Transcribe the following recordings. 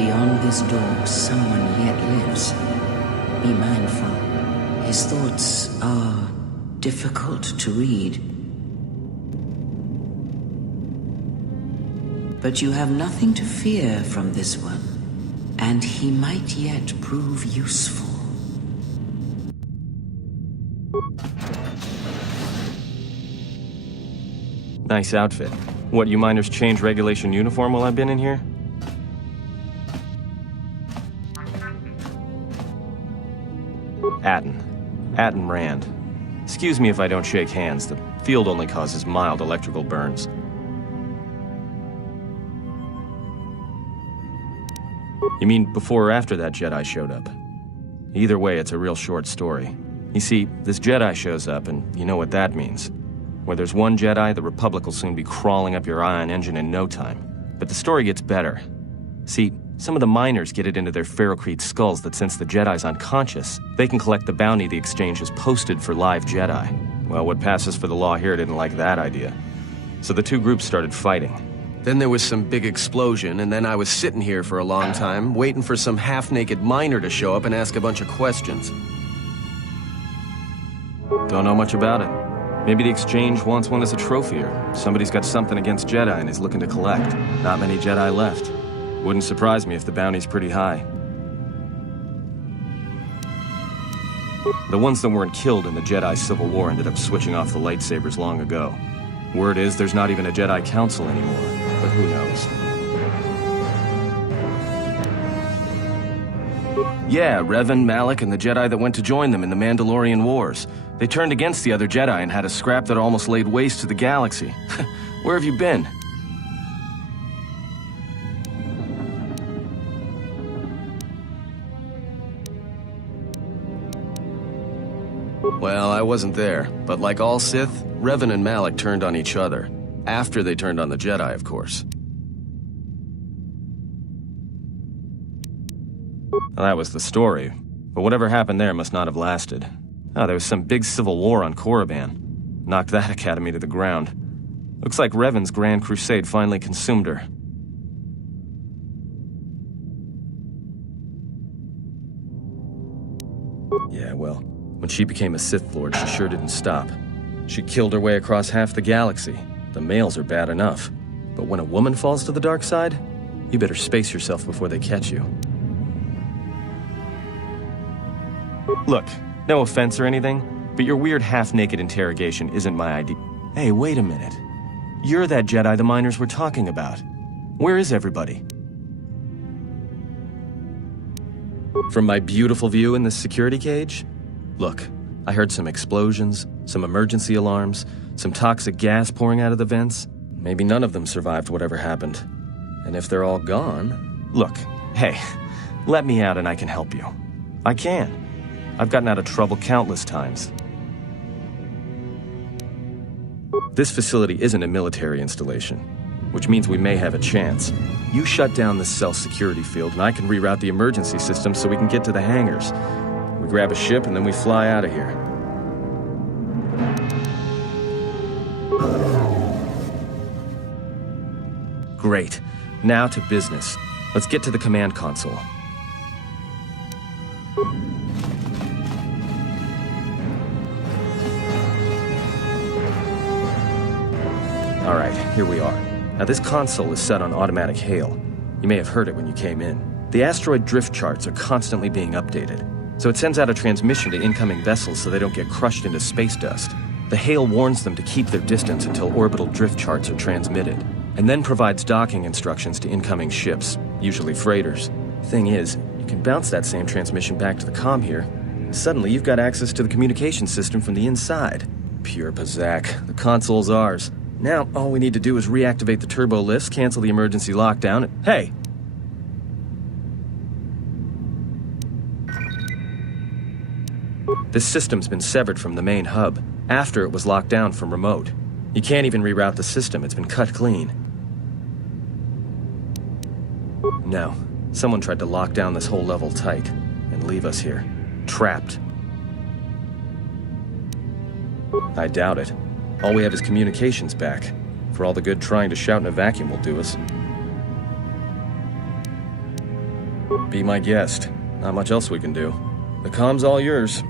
Beyond this door, someone yet lives. Be mindful. His thoughts are difficult to read. But you have nothing to fear from this one, and he might yet prove useful. Nice outfit. What, you miners change regulation uniform while I've been in here? Atten Rand. Excuse me if I don't shake hands. The field only causes mild electrical burns. You mean before or after that Jedi showed up? Either way, it's a real short story. You see, this Jedi shows up, and you know what that means. Where there's one Jedi, the Republic will soon be crawling up your ion engine in no time. But the story gets better. See, some of the miners get it into their ferrocrete skulls that since the Jedi's unconscious, they can collect the bounty the exchange has posted for live Jedi. Well, what passes for the law here didn't like that idea. So the two groups started fighting. Then there was some big explosion, and then I was sitting here for a long time, waiting for some half-naked miner to show up and ask a bunch of questions. Don't know much about it. Maybe the exchange wants one as a trophy, or somebody's got something against Jedi and is looking to collect. Not many Jedi left. Wouldn't surprise me if the bounty's pretty high. The ones that weren't killed in the Jedi Civil War ended up switching off the lightsabers long ago. Word is there's not even a Jedi Council anymore, but who knows? Yeah, Revan, Malak, and the Jedi that went to join them in the Mandalorian Wars. They turned against the other Jedi and had a scrap that almost laid waste to the galaxy. Where have you been? I wasn't there, but like all Sith, Revan and Malak turned on each other. After they turned on the Jedi, of course. Well, that was the story. But whatever happened there must not have lasted. Oh, there was some big civil war on Korriban. Knocked that academy to the ground. Looks like Revan's Grand Crusade finally consumed her. Yeah, well, when she became a Sith Lord, she sure didn't stop. She killed her way across half the galaxy. The males are bad enough. But when a woman falls to the dark side, you better space yourself before they catch you. Look, no offense or anything, but your weird half-naked interrogation isn't my idea. Hey, wait a minute. You're that Jedi the miners were talking about. Where is everybody? From my beautiful view in this security cage? Look, I heard some explosions, some emergency alarms, some toxic gas pouring out of the vents. Maybe none of them survived whatever happened. And if they're all gone... Look, hey, let me out and I can help you. I can. I've gotten out of trouble countless times. This facility isn't a military installation, which means we may have a chance. You shut down this cell security field and I can reroute the emergency system so we can get to the hangars. We grab a ship and then we fly out of here. Great. Now to business. Let's get to the command console. All right, here we are. Now this console is set on automatic hail. You may have heard it when you came in. The asteroid drift charts are constantly being updated, so it sends out a transmission to incoming vessels so they don't get crushed into space dust. The hail warns them to keep their distance until orbital drift charts are transmitted, and then provides docking instructions to incoming ships, usually freighters. Thing is, you can bounce that same transmission back to the comm here. Suddenly you've got access to the communication system from the inside. Pure Pazak. The console's ours. Now, all we need to do is reactivate the turbo lifts, cancel the emergency lockdown, and... Hey! This system's been severed from the main hub, after it was locked down from remote. You can't even reroute the system, it's been cut clean. No, someone tried to lock down this whole level tight, and leave us here, trapped. I doubt it. All we have is communications back. For all the good trying to shout in a vacuum will do us. Be my guest. Not much else we can do. The comm's all yours.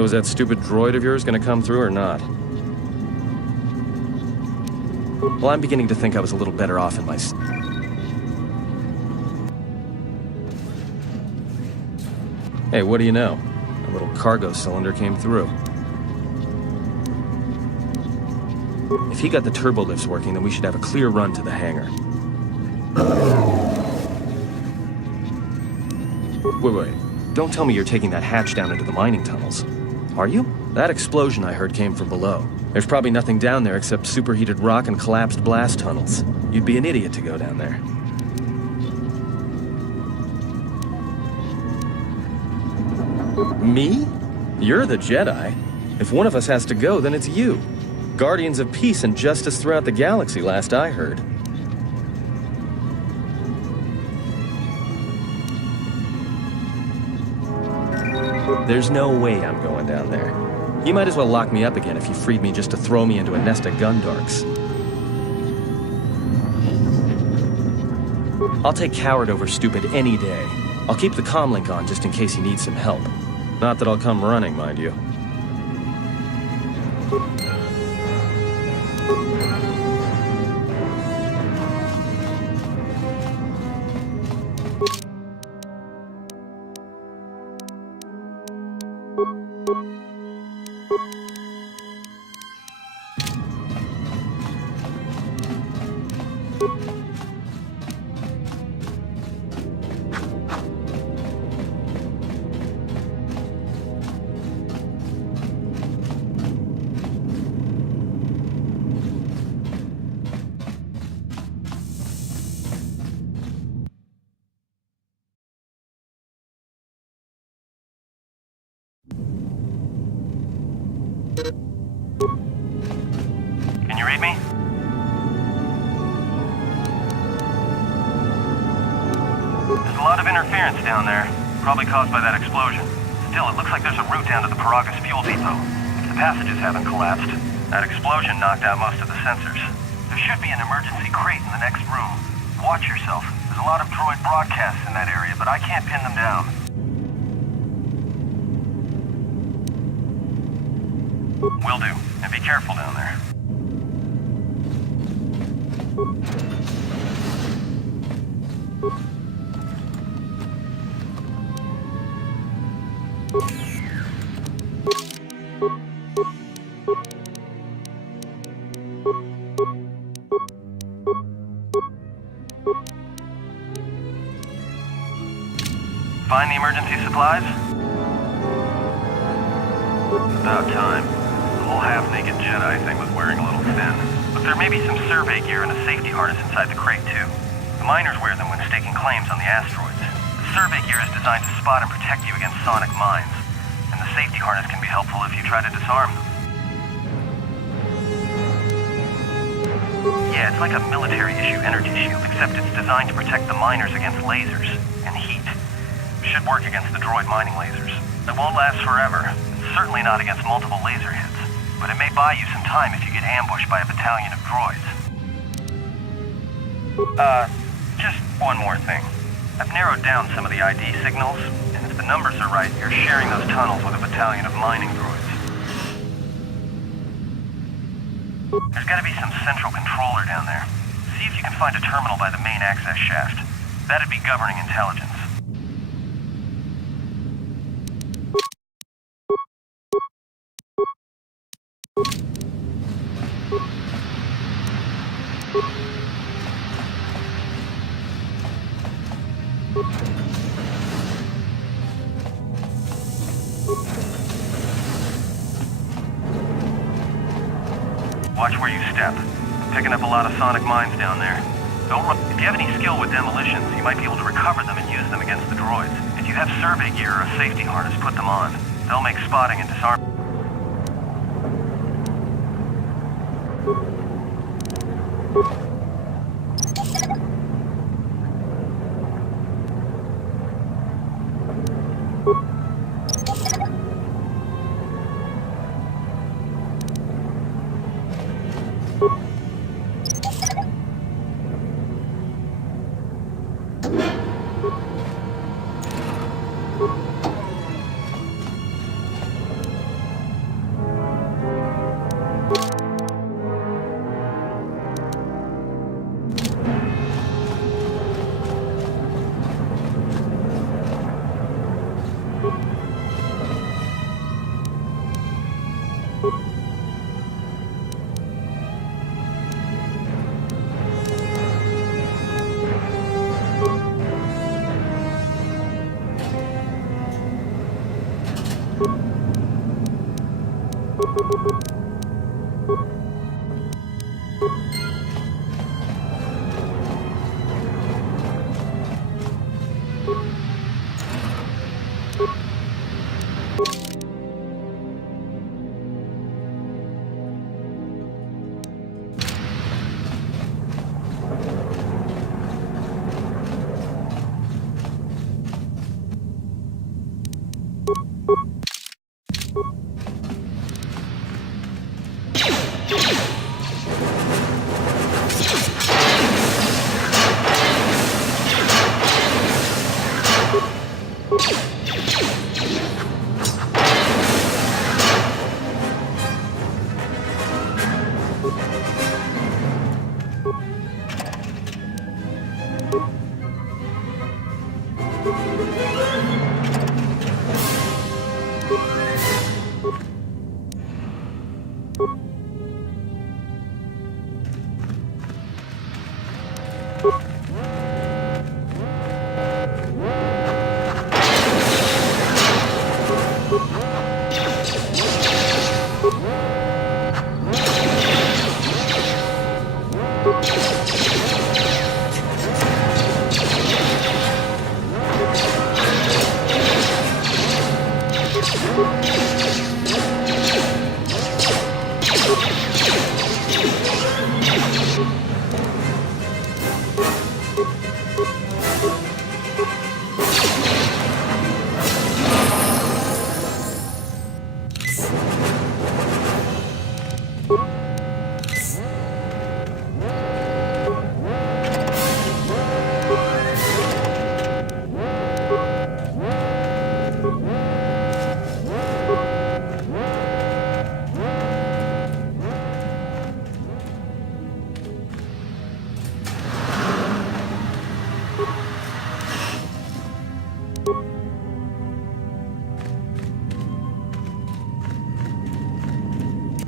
So is that stupid droid of yours gonna come through or not? Well, I'm beginning to think I was a little better off in my... Hey, what do you know? A little cargo cylinder came through. If he got the turbo lifts working, then we should have a clear run to the hangar. Wait. Don't tell me you're taking that hatch down into the mining tunnels. Are you? That explosion I heard came from below. There's probably nothing down there except superheated rock and collapsed blast tunnels. You'd be an idiot to go down there. Me? You're the Jedi. If one of us has to go, then it's you. Guardians of peace and justice throughout the galaxy, last I heard. There's no way I'm going down there. You might as well lock me up again if you freed me just to throw me into a nest of Gundarks. I'll take coward over stupid any day. I'll keep the comlink on just in case you need some help. Not that I'll come running, mind you. Can you read me? There's a lot of interference down there, probably caused by that explosion. Still, it looks like there's a route down to the Paragus fuel depot. If the passages haven't collapsed, that explosion knocked out most of the sensors. There should be an emergency crate in the next room. Watch yourself. There's a lot of droid broadcasts in that area, but I can't pin them down. Will do. And be careful down there. Find the emergency supplies? About time. The whole half-naked Jedi thing was wearing a little thin. But there may be some survey gear and a safety harness inside the crate, too. The miners wear them when staking claims on the asteroids. The survey gear is designed to spot and protect you against sonic mines. And the safety harness can be helpful if you try to disarm them. Yeah, it's like a military-issue energy shield, except it's designed to protect the miners against lasers and heat. Should work against the droid mining lasers. It won't last forever. Certainly not against multiple laser hits. But it may buy you some time if you get ambushed by a battalion of droids. Just one more thing. I've narrowed down some of the ID signals, and if the numbers are right, you're sharing those tunnels with a battalion of mining droids. There's gotta be some central controller down there. See if you can find a terminal by the main access shaft. That'd be governing intelligence. Watch where you step. Picking up a lot of sonic mines down there. Don't run. If you have any skill with demolitions, you might be able to recover them and use them against the droids. If you have survey gear or a safety harness, put them on. They'll make spotting and disarm.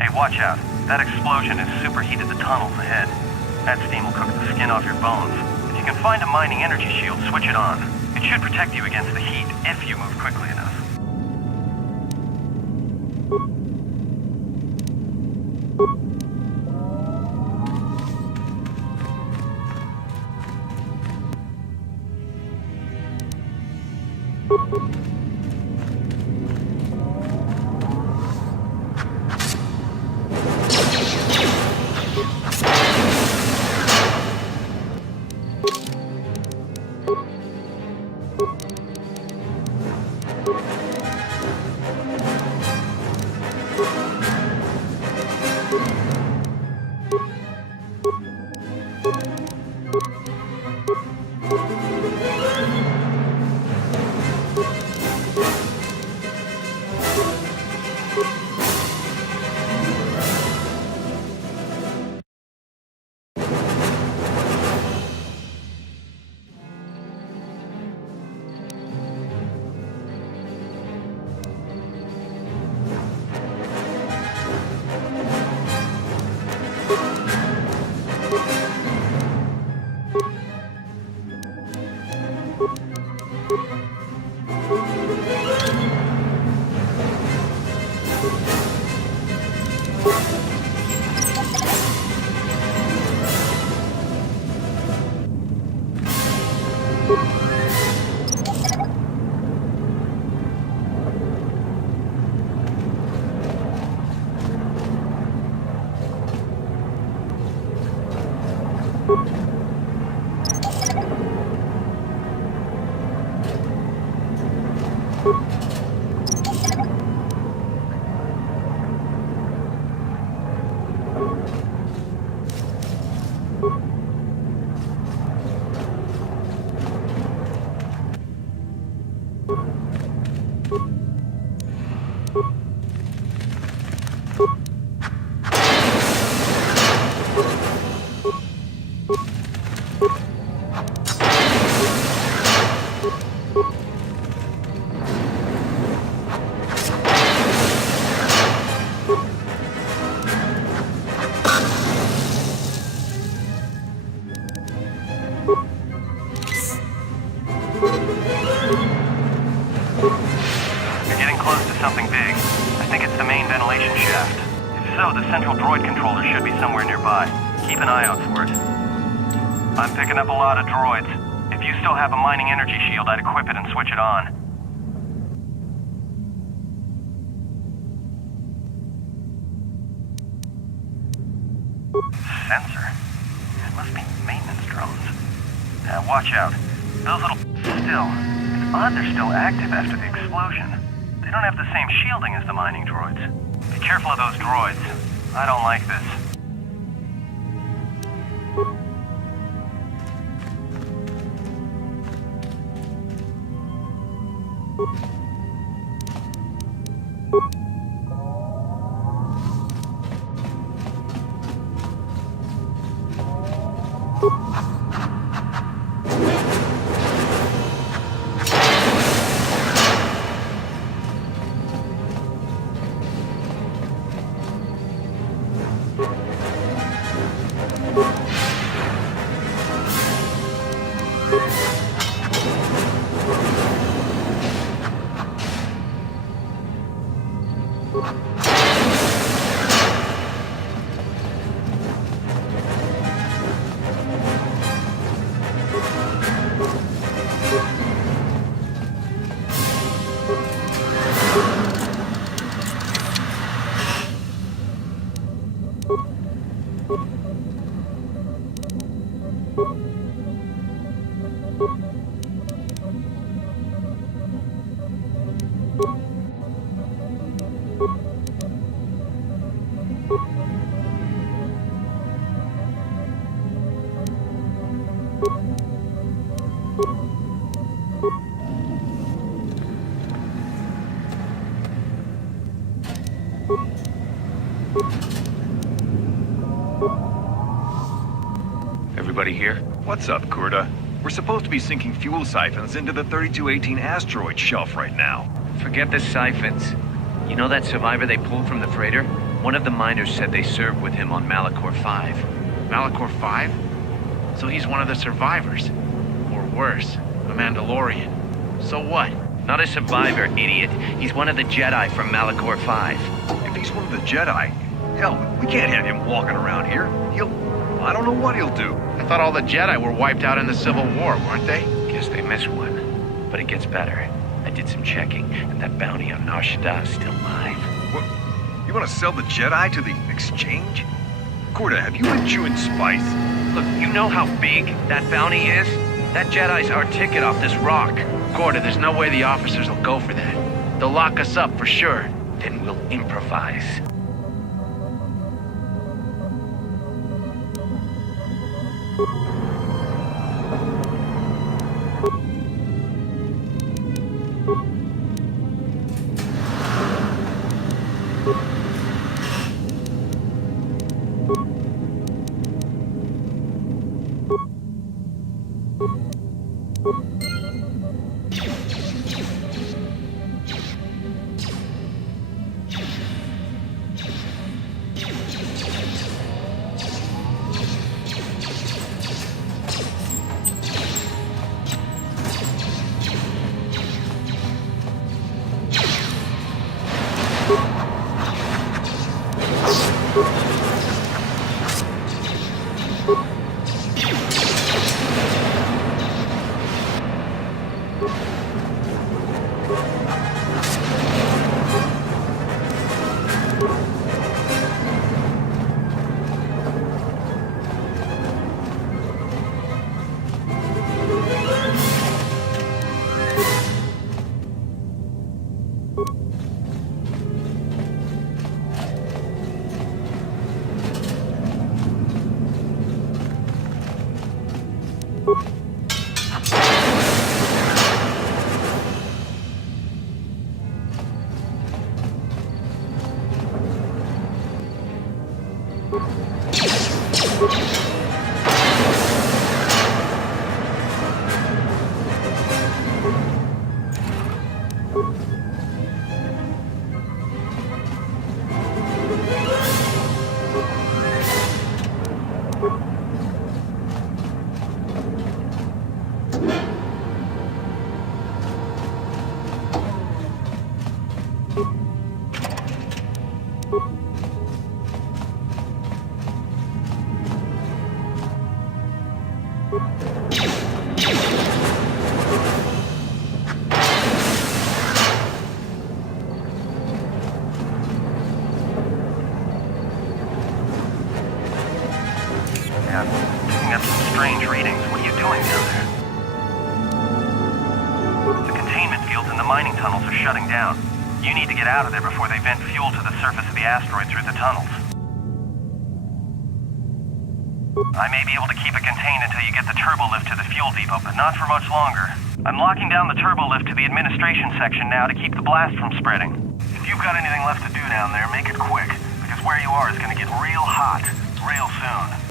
Hey, watch out. That explosion has superheated the tunnels ahead. That steam will cook the skin off your bones. If you can find a mining energy shield, switch it on. It should protect you against the heat if you move quickly enough. Something big. I think it's the main ventilation shaft. If so, the central droid controller should be somewhere nearby. Keep an eye out for it. I'm picking up a lot of droids. If you still have a mining energy shield, I'd equip it and switch it on. Sensor? It must be maintenance drones. Now watch out. Those little... Still, it's odd they're still active after the explosion. They don't have the same shielding as the mining droids. Be careful of those droids. I don't like this. Everybody here? What's up, Kurta? We're supposed to be sinking fuel siphons into the 3218 asteroid shelf right now. Forget the siphons. You know that survivor they pulled from the freighter? One of the miners said they served with him on Malachor 5. Malachor 5? So he's one of the survivors. Or worse, a Mandalorian. So what? Not a survivor, idiot. He's one of the Jedi from Malachor 5. If he's one of the Jedi, hell, we can't have him walking around here. I don't know what he'll do. I thought all the Jedi were wiped out in the Civil War, weren't they? Guess they missed one. But it gets better. I did some checking, and that bounty on Nar Shaddaa is still live. What? You want to sell the Jedi to the exchange? Kurta, have you been chewing spice? Look, you know how big that bounty is? That Jedi's our ticket off this rock. Gorda, there's no way the officers will go for that. They'll lock us up for sure. Then we'll improvise. I'm picking up some strange readings. What are you doing down there? The containment fields in the mining tunnels are shutting down. You need to get out of there before they vent fuel to the surface of the asteroid through the tunnels. I may be able to keep it contained until you get the turbo lift to the fuel depot, but not for much longer. I'm locking down the turbo lift to the administration section now to keep the blast from spreading. If you've got anything left to do down there, make it quick, because where you are is gonna get real hot real soon.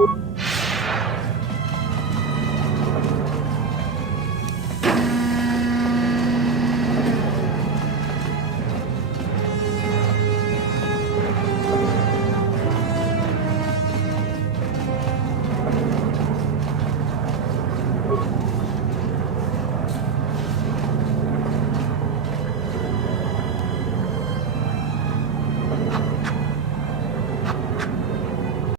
You